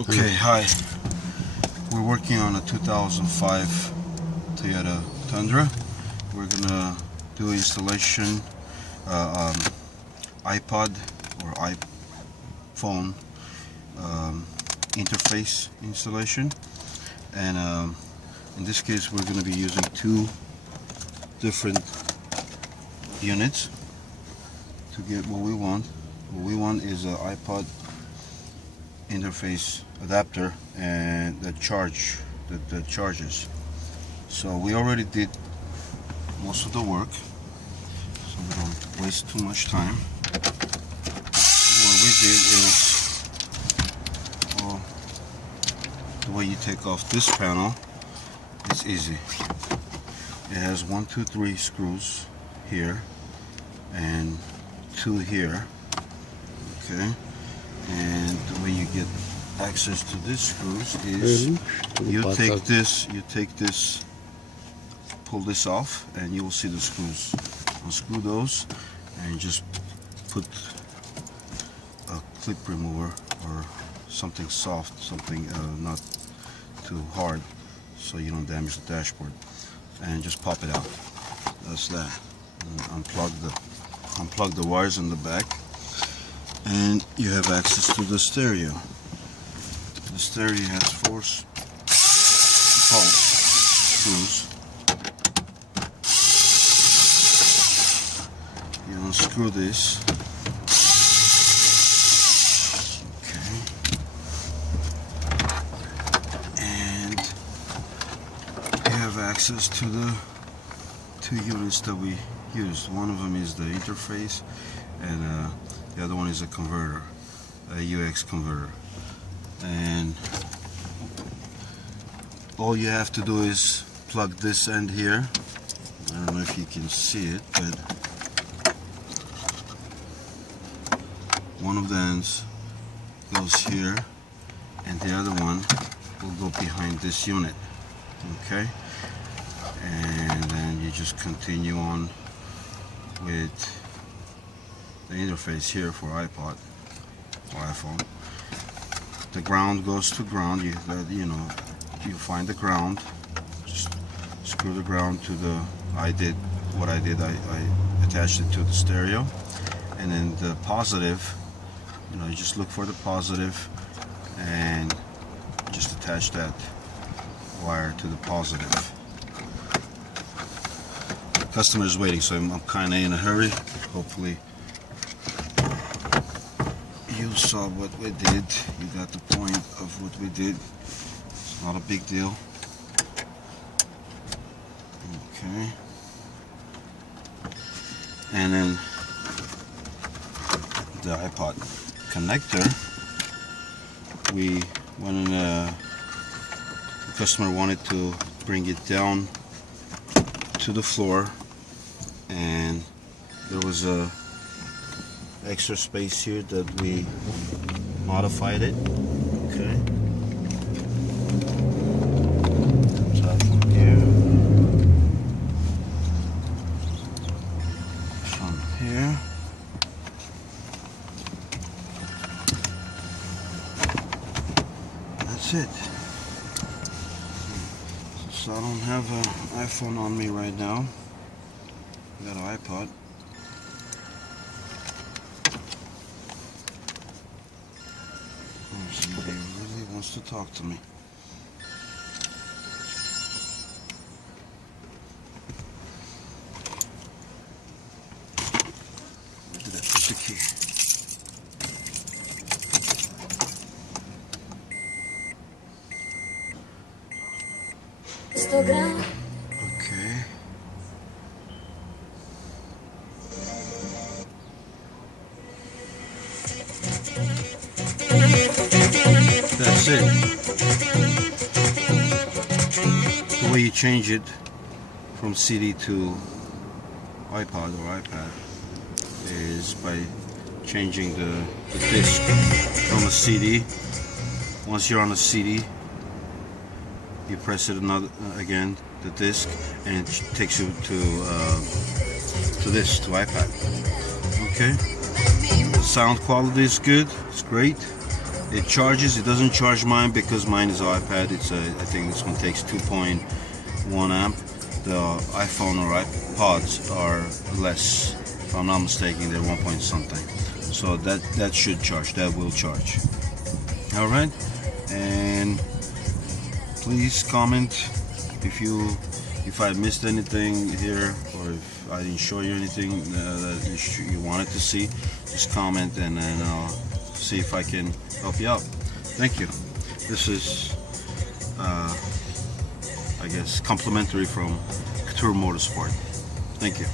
Okay, hi. We're working on a 2005 Toyota Tundra. We're gonna do installation iPod or iPhone interface installation, and in this case we're going to be using two different units to get what we want. What we want is an iPod interface adapter and the charges. So we already did most of the work, so we don't waste too much time. What we did is, well, the way you take off this panel, it's easy. It has 1, 2, 3 screws here and 2 here. Okay, and the way you get access to these screws is you take this, pull this off, and you will see the screws. Unscrew those and just put a clip remover or something soft, something not too hard, so you don't damage the dashboard, and just pop it out. That's that. And unplug the wires in the back, and you have access to the stereo. The stereo has 4 pulse screws. You unscrew this. Okay. And you have access to the 2 units that we used. One of them is the interface, and the other one is a converter, a UX converter. And all you have to do is plug this end here. I don't know if you can see it, but one of the ends goes here and the other one will go behind this unit. Okay, and then you just continue on with the interface here for iPod or iPhone. The ground goes to ground. You find the ground, just screw the ground to the, I attached it to the stereo, and then the positive, you just look for the positive and just attach that wire to the positive. The customer is waiting, so I'm kind of in a hurry. Hopefully you saw what we did. You got the point of what we did. It's not a big deal. Okay. And then the iPod connector, we went in, the customer wanted to bring it down to the floor, and there was a extra space here that we modified it. Okay. Comes out from here. From here. That's it. So I don't have an iPhone on me right now. I got an iPod. Somebody really wants to talk to me. Where did I put the key? Okay. That's it. The way you change it from CD to iPod or iPad is by changing the disc from a CD. Once you're on a CD, you press it again, the disc, and it takes you to iPad. Okay. The sound quality is good. It's great. It charges. It doesn't charge mine because mine is an iPad. It's I think this one takes 2.1 amp. The iPhone or iPods are less. If I'm not mistaken, they're 1 point something. So that should charge. That will charge. All right. And please comment if I missed anything here, or if I didn't show you anything that you wanted to see. Just comment, and then I'll see if I can help you out. Thank you. This is I guess complimentary from Couture Motorsport. Thank you.